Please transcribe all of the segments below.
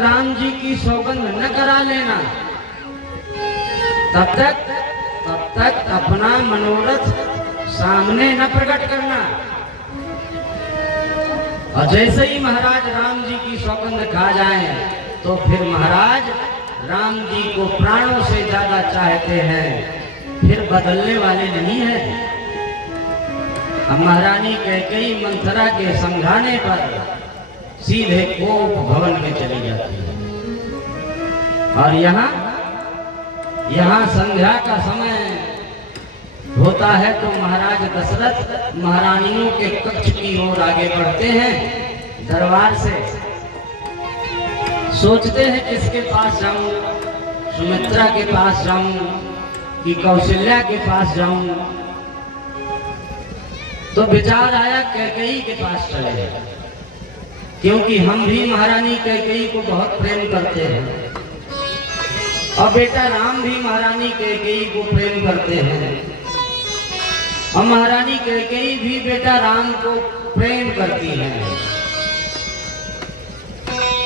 राम जी की सौगंध न करा लेना, तब तक अपना मनोरथ सामने न प्रकट करना। और जैसे ही महाराज राम जी की सौगंध खा जाए तो फिर महाराज राम जी को प्राणों से ज्यादा चाहते हैं, फिर बदलने वाले नहीं है। अब महारानी कैकेयी मंथरा के समझाने पर सीधे कोप भवन में चली जाती है। और यहाँ संध्या का समय होता है तो महाराज दशरथ महारानियों के कक्ष की ओर आगे बढ़ते हैं। दरबार से सोचते हैं किसके पास जाऊं, सुमित्रा के पास जाऊं कि कौशल्या के पास जाऊं। तो विचार आया कैकेयी के पास चले जाए, क्योंकि हम भी महारानी कैकेयी को बहुत प्रेम करते हैं और बेटा राम भी महारानी कैकेयी को प्रेम करते हैं और महारानी कैकेयी भी बेटा राम को प्रेम करती है।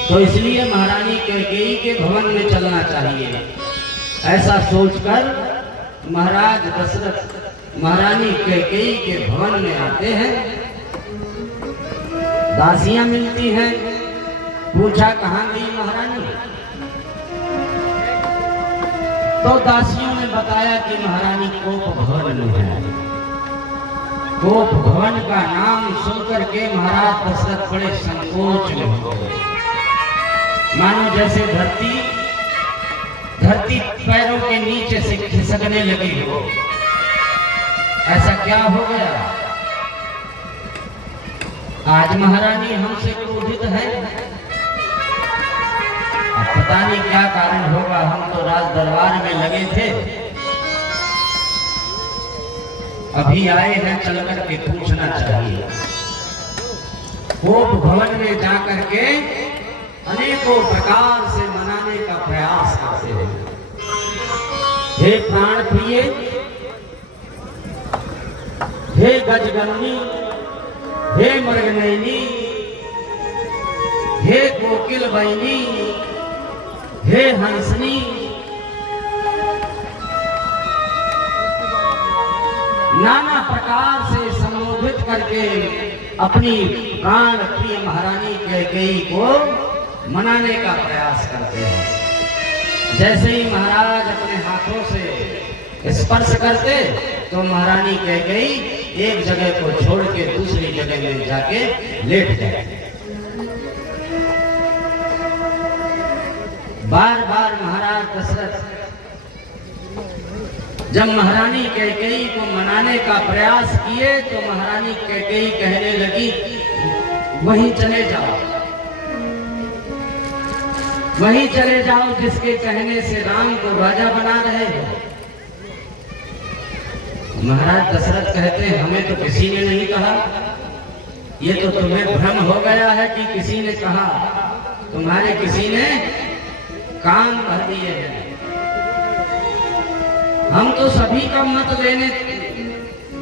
तो इसलिए महारानी कैकेयी के भवन में चलना चाहिए। ऐसा सोचकर महाराज दशरथ महारानी कैकेयी के भवन में आते हैं। दासियां मिलती हैं, पूछा कहाँ गई महारानी? तो दासियों ने बताया कि महारानी कोप भवन में है। कोप भवन का नाम सुनकर के महाराज दशरथ बड़े संकोच में हो गए, मानो जैसे धरती पैरों के नीचे से खिसकने लगी हो। ऐसा क्या हो गया? आज महारानी हमसे क्रोधित है। अब पता नहीं क्या कारण होगा, हम तो राज दरबार में लगे थे, अभी आए हैं, चल कर के पूछना चाहिए। कोप भवन में जाकर के अनेकों प्रकार से मनाने का प्रयास करते हैं। हे प्राण प्रिय, हे गजगन्नी, हे मृगनयनी, हे कोकिल बहिनी, हे हंसनी, नाना प्रकार से संबोधित करके अपनी प्राण प्रिय महारानी कैकेयी को मनाने का प्रयास करते हैं। जैसे ही महाराज अपने हाथों से स्पर्श करते तो महारानी कैकेयी एक जगह को छोड़ के दूसरी जगह में जाके लेट जाती। बार बार महाराज दशरथ जब महारानी कैकेयी को मनाने का प्रयास किए तो महारानी कैकेयी कहने लगी, वहीं चले जाओ, वहीं चले जाओ जिसके कहने से राम को राजा बना रहे हो। महाराज दशरथ कहते हैं, हमें तो किसी ने नहीं कहा, ये तो तुम्हें भ्रम हो गया है कि किसी ने कहा, तुम्हारे किसी ने कान भर दिए हैं। हम तो सभी का मत लेने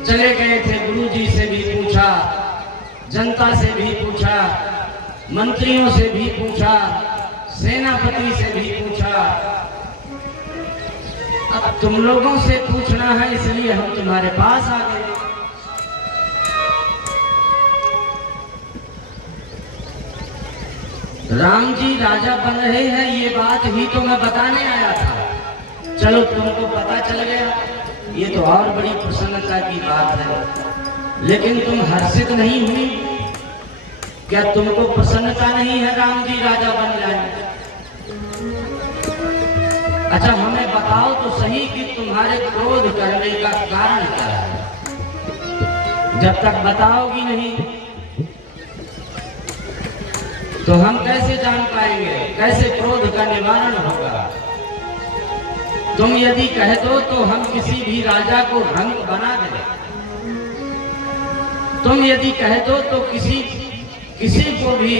चले गए थे, गुरुजी से भी पूछा, जनता से भी पूछा, मंत्रियों से भी पूछा, सेनापति से भी पूछा। अब तुम लोगों से पूछना है इसलिए हम तुम्हारे पास आ गए। राम जी राजा बन रहे हैं, ये बात ही तो मैं बताने आया था। चलो तुमको पता चल गया, ये तो और बड़ी प्रसन्नता की बात है। लेकिन तुम हर्षित नहीं हुई क्या? तुमको प्रसन्नता नहीं है राम जी राजा बन जाए? अच्छा हमें बताओ तो सही कि तुम्हारे क्रोध करने का कारण क्या है। जब तक बताओगी नहीं तो हम कैसे जान पाएंगे, कैसे क्रोध का निवारण होगा। तुम यदि कह दो तो हम किसी भी राजा को रंग बना दें। तुम यदि कह दो तो किसी को भी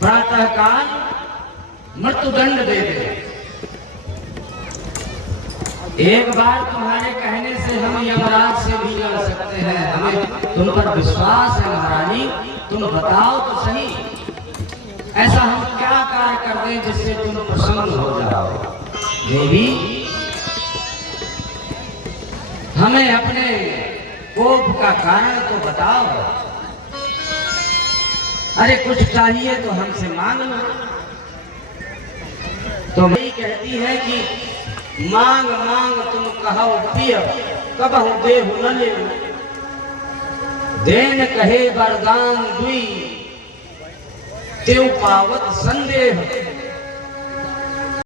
प्रातःकाल मृत्युदंड दे दे। एक बार तुम्हारे कहने से हम यमराज से भी लड़ सकते हैं। हमें तुम पर विश्वास है महारानी, तुम बताओ तो सही, ऐसा हम क्या कारण करें जिससे तुम प्रसन्न हो जाओ। देवी, हमें अपने कोप का कारण तो बताओ। अरे कुछ चाहिए तो हमसे मांग लो। तो वही कहती है कि मांग मांग तुम कहो पिय, कबहु देहु न ले। देन कहे वरदान दुई, तेउ पावत संदेह।